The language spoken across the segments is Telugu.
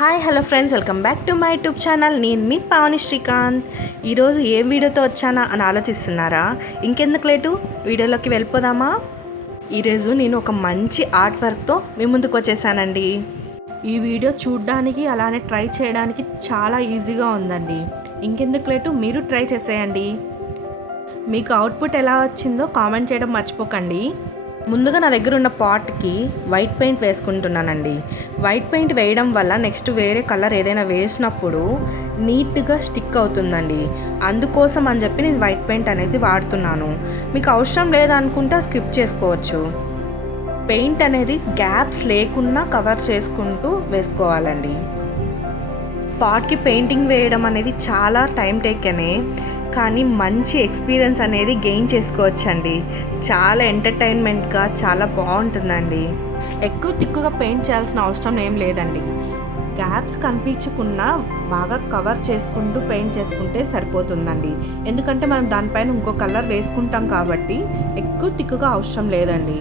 Hi hello friends, welcome back to my YouTube channel. నేను మీ పావని శ్రీకాంత్. ఈరోజు ఏ వీడియోతో వచ్చానా అని ఆలోచిస్తున్నారా? ఇంకెందుకు లేటు, వీడియోలోకి వెళ్ళిపోదామా? ఈరోజు నేను ఒక మంచి ఆర్ట్ వర్క్తో మీ ముందుకు వచ్చేసానండి. ఈ వీడియో చూడడానికి అలానే ట్రై చేయడానికి చాలా ఈజీగా ఉందండి. ఇంకెందుకు లేటు, మీరు ట్రై చేసేయండి. మీకు అవుట్పుట్ ఎలా వచ్చిందో కామెంట్ చేయడం మర్చిపోకండి. ముందుగా నా దగ్గర ఉన్న పాట్కి వైట్ పెయింట్ వేసుకుంటున్నానండి. వైట్ పెయింట్ వేయడం వల్ల నెక్స్ట్ వేరే కలర్ ఏదైనా వేసినప్పుడు నీట్గా స్టిక్ అవుతుందండి. అందుకోసం అని చెప్పి నేను వైట్ పెయింట్ అనేది వాడుతున్నాను. మీకు అవసరం లేదనుకుంటే స్కిప్ చేసుకోవచ్చు. పెయింట్ అనేది గ్యాప్స్ లేకుండా కవర్ చేసుకుంటూ వేసుకోవాలండి. పాట్కి పెయింటింగ్ వేయడం అనేది చాలా టైం టేకనే, కానీ మంచి ఎక్స్పీరియన్స్ అనేది గెయిన్ చేసుకోవచ్చండి. చాలా ఎంటర్టైన్మెంట్గా చాలా బాగుంటుందండి. ఎక్కువ తిక్కుగా పెయింట్ చేయాల్సిన అవసరం ఏం లేదండి. గ్యాప్స్ కనిపించకుండా బాగా కవర్ చేసుకుంటూ పెయింట్ చేసుకుంటే సరిపోతుందండి. ఎందుకంటే మనం దానిపైన ఇంకో కలర్ వేసుకుంటాం కాబట్టి ఎక్కువ తిక్కుగా అవసరం లేదండి.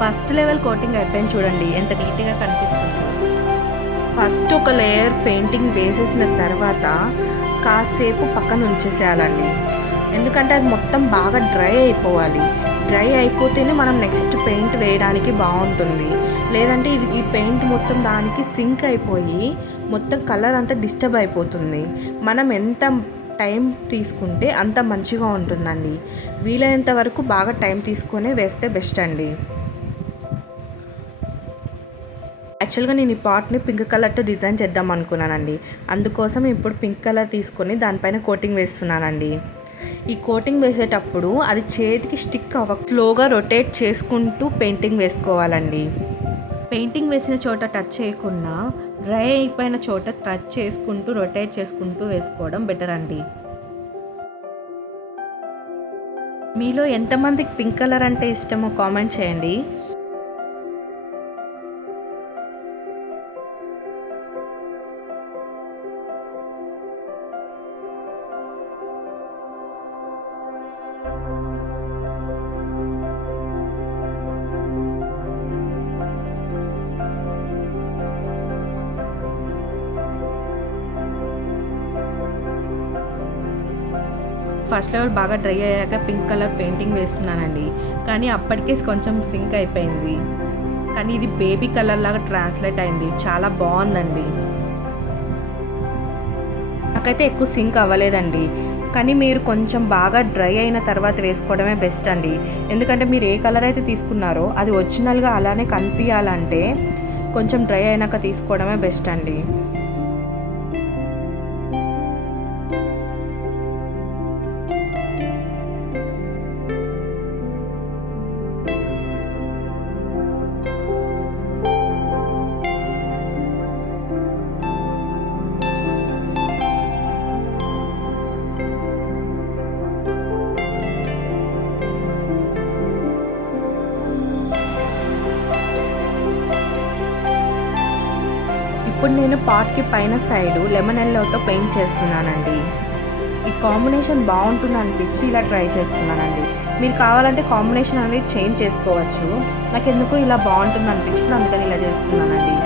ఫస్ట్ లెవెల్ కోటింగ్ అయిపోయింది, చూడండి ఎంత నీట్గా కనిపిస్తుంది. ఫస్ట్ ఒక లేయర్ పెయింటింగ్ వేసేసిన తర్వాత కాసేపు పక్కన ఉంచేసేయాలండి. ఎందుకంటే అది మొత్తం బాగా డ్రై అయిపోవాలి. డ్రై అయిపోతేనే మనం నెక్స్ట్ పెయింట్ వేయడానికి బాగుంటుంది. లేదంటే ఈ పెయింట్ మొత్తం దానికి సింక్ అయిపోయి మొత్తం కలర్ అంతా డిస్టర్బ్ అయిపోతుంది. మనం ఎంత టైం తీసుకుంటే అంత మంచిగా ఉంటుందండి. వీలైనంత వరకు బాగా టైం తీసుకొని వేస్తే బెస్ట్ అండి. యాక్చువల్గా నేను ఈ పాట్ని పింక్ కలర్తో డిజైన్ చేద్దాం అనుకున్నానండి. అందుకోసం ఇప్పుడు పింక్ కలర్ తీసుకొని దానిపైన కోటింగ్ వేస్తున్నానండి. ఈ కోటింగ్ వేసేటప్పుడు అది చేతికి స్టిక్ స్లోగా రొటేట్ చేసుకుంటూ పెయింటింగ్ వేసుకోవాలండి. పెయింటింగ్ వేసిన చోట టచ్ చేయకుండా డ్రై అయిపోయిన చోట టచ్ చేసుకుంటూ రొటేట్ చేసుకుంటూ వేసుకోవడం బెటర్ అండి. మీలో ఎంతమందికి పింక్ కలర్ అంటే ఇష్టమో కామెంట్ చేయండి. ఫస్ట్ లెవెల్ బాగా డ్రై అయ్యాక పింక్ కలర్ పెయింటింగ్ వేస్తున్నానండి. కానీ అప్పటికే కొంచెం సింక్ అయిపోయింది. కానీ ఇది బేబీ కలర్ లాగా ట్రాన్స్లేట్ అయింది. చాలా బాగుందండి. నాకైతే ఎక్కువ సింక్ అవ్వలేదండి. కానీ మీరు కొంచెం బాగా డ్రై అయిన తర్వాత వేసుకోవడమే బెస్ట్ అండి. ఎందుకంటే మీరు ఏ కలర్ అయితే తీసుకున్నారో అది ఒరిజినల్గా అలానే కనిపించాలంటే కొంచెం డ్రై అయినాక తీసుకోవడమే బెస్ట్ అండి. ఇప్పుడు నేను పాట్కి పైన సైడు లెమన్ ఎల్లోతో పెయింట్ చేస్తున్నానండి. ఈ కాంబినేషన్ బాగుంటుంది అనిపించి ఇలా ట్రై చేస్తున్నానండి. మీరు కావాలంటే కాంబినేషన్ అనేది చేంజ్ చేసుకోవచ్చు. నాకు ఎందుకు ఇలా బాగుంటుంది అనిపించింది, అందుకని ఇలా చేస్తున్నానండి.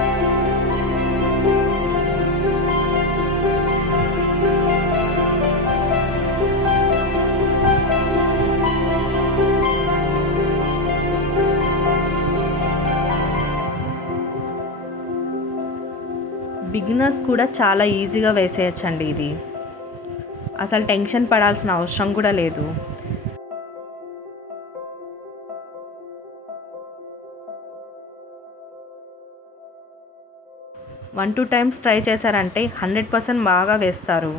బిగినర్స్ కూడా చాలా ఈజీగా వేసేయచ్చండి. ఇది అసలు టెన్షన్ పడాల్సిన అవసరం కూడా లేదు. 1-2 టైమ్స్ ట్రై చేశారంటే 100% బాగా వేస్తారు.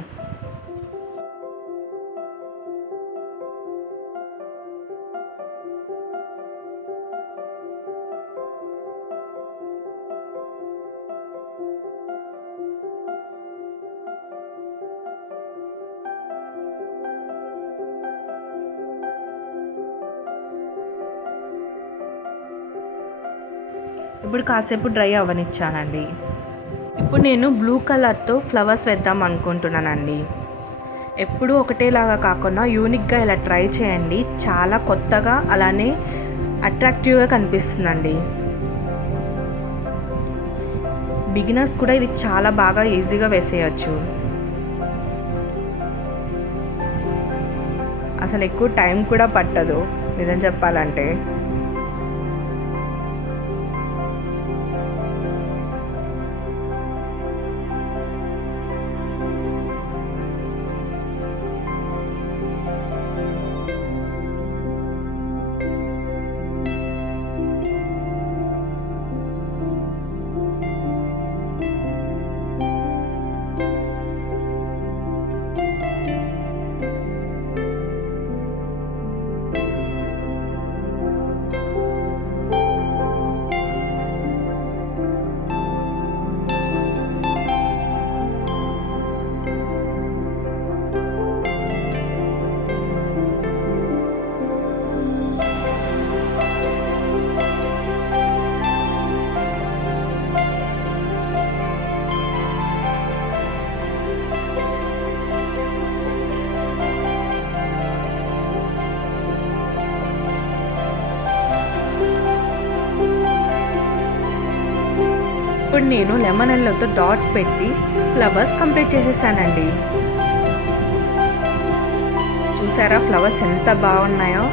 ఇప్పుడు కాసేపు డ్రై అవ్వనిచ్చానండి. ఇప్పుడు నేను బ్లూ కలర్తో ఫ్లవర్స్ వేద్దాం అనుకుంటున్నానండి. ఎప్పుడూ ఒకటేలాగా కాకుండా యూనిక్గా ఇలా ట్రై చేయండి. చాలా కొత్తగా అలానే అట్రాక్టివ్గా కనిపిస్తుందండి. బిగినర్స్ కూడా ఇది చాలా బాగా ఈజీగా వేసేయచ్చు. అసలు ఎక్కువ టైం కూడా పట్టదు నిజం చెప్పాలంటే. ఇప్పుడు నేను లెమన్ ఎల్లోతో డాట్స్ పెట్టి ఫ్లవర్స్ కంప్లీట్ చేసేసానండి. చూసారా ఫ్లవర్స్ ఎంత బాగున్నాయో.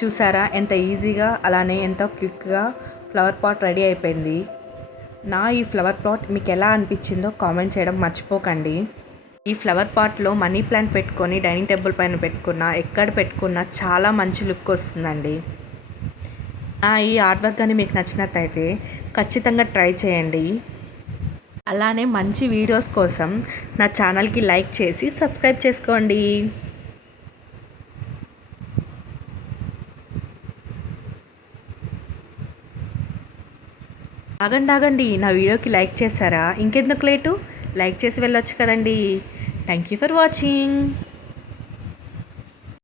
చూసారా ఎంత ఈజీగా అలానే ఎంత క్విక్గా ఫ్లవర్ పాట్ రెడీ అయిపోయింది. నా ఈ ఫ్లవర్ పాట్ మీకు ఎలా అనిపించిందో కామెంట్ చేయడం మర్చిపోకండి. ఈ ఫ్లవర్ పాట్లో మనీ ప్లాంట్ పెట్టుకొని డైనింగ్ టేబుల్ పైన పెట్టుకున్నా ఎక్కడ పెట్టుకున్నా చాలా మంచి లుక్ వస్తుందండి. ఈ ఆర్ట్ వర్క్ కానీ మీకు నచ్చినట్టయితే ఖచ్చితంగా ట్రై చేయండి. అలానే మంచి వీడియోస్ కోసం నా ఛానల్కి లైక్ చేసి సబ్స్క్రైబ్ చేసుకోండి. ఆగండి, నా వీడియోకి లైక్ చేశారా? ఇంకెందుకు లేటు, లైక్ చేసి వెళ్ళొచ్చు కదండి. Thank you for watching.